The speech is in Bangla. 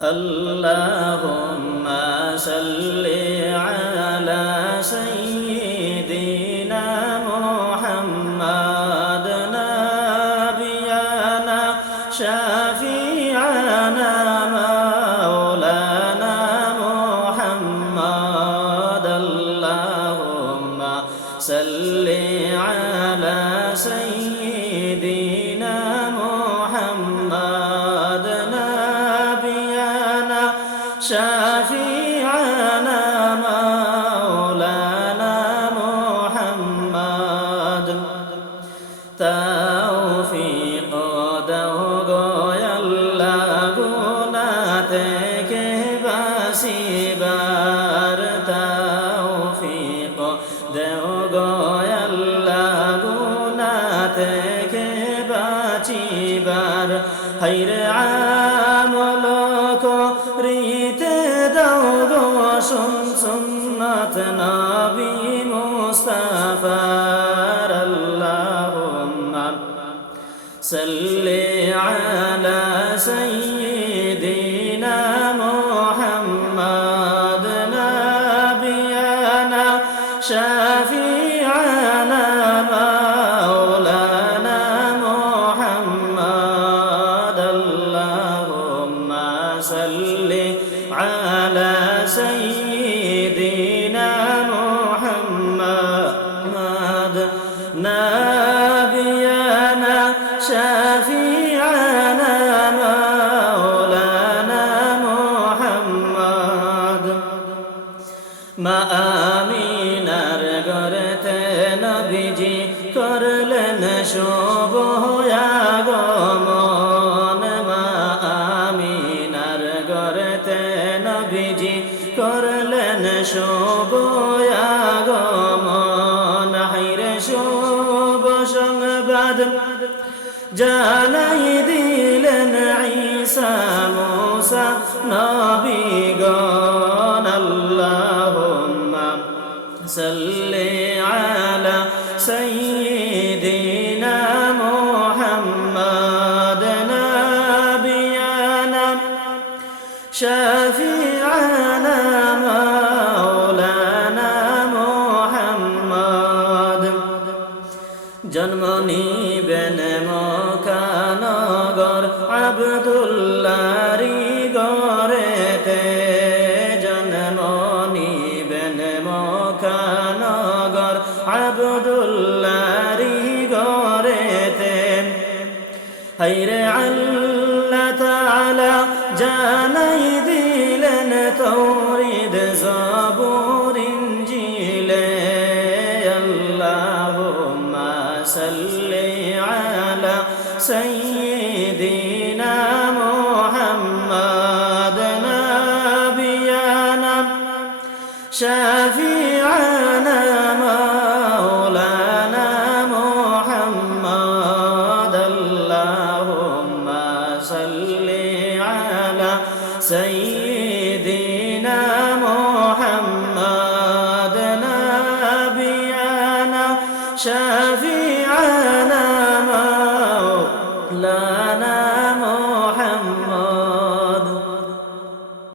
اللهم صل على سيدنا محمد نبينا شفيعنا مولانا محمد اللهم صل على سيدنا محمد نبينا شفيعنا مولانا محمد তৌফিক দাও গো আল্লাহ গুনাহ থেকে বাঁচিবার তৌফিক দাও গো আল্লাহ গুনাহ থেকে বাঁচিবার হায়রে আমল করিতে দাও গো সুন্নাত নবী মুস্তাফার আল্লাহুম্মা সাল্লি আলা সাইয়্যিদিনা মুহাম্মাদ নাবিয়ানা শাফিআনা মাওলানা মুহাম্মাদ আল্লাহুম্মা সাল্লি আলা সাইয়্যিদিনা মুহাম্মাদ নাবিয়ানা শাফিআনা মাওলানা মুহাম্মাদ মা আমিনার ঘরেতে নবীজি করলেন শুভ আগমন মা আমিনার ঘরেতে নবীজি করলেন শুভ আগমন হায়রে শুভ সংবাদ জানাই দিলেন ঈসা মুসা নবীগণ আল্লাহুম্মা সাল্লি আলা সাইয়্যিদিনা মুহাম্মাদ নাবিয়ানা শাফিআনা মাওলানা মুহাম্মাদ জন্ম নিবেন মক্কানগর আব্দুল্লাহরি ঘরেতে জন্ম নিবেন মক্কানগর আব্দুল্লাহরি ঘরেতে হায়রে আল্লাহ তাআলা জানাই দিলেন তাওরীদ জাবুর ইনজিলে আল্লাহুম্মা সাল্লি আলা সাইয়্যিদিনা মুহাম্মাদ নাবিয়ানা শাফিআনা মাওলানা মুহাম্মাদ আল্লাহুম্মা সাল্লি আলা সাইয়্যিদিনা মুহাম্মাদ নাবিয়ানা শাফি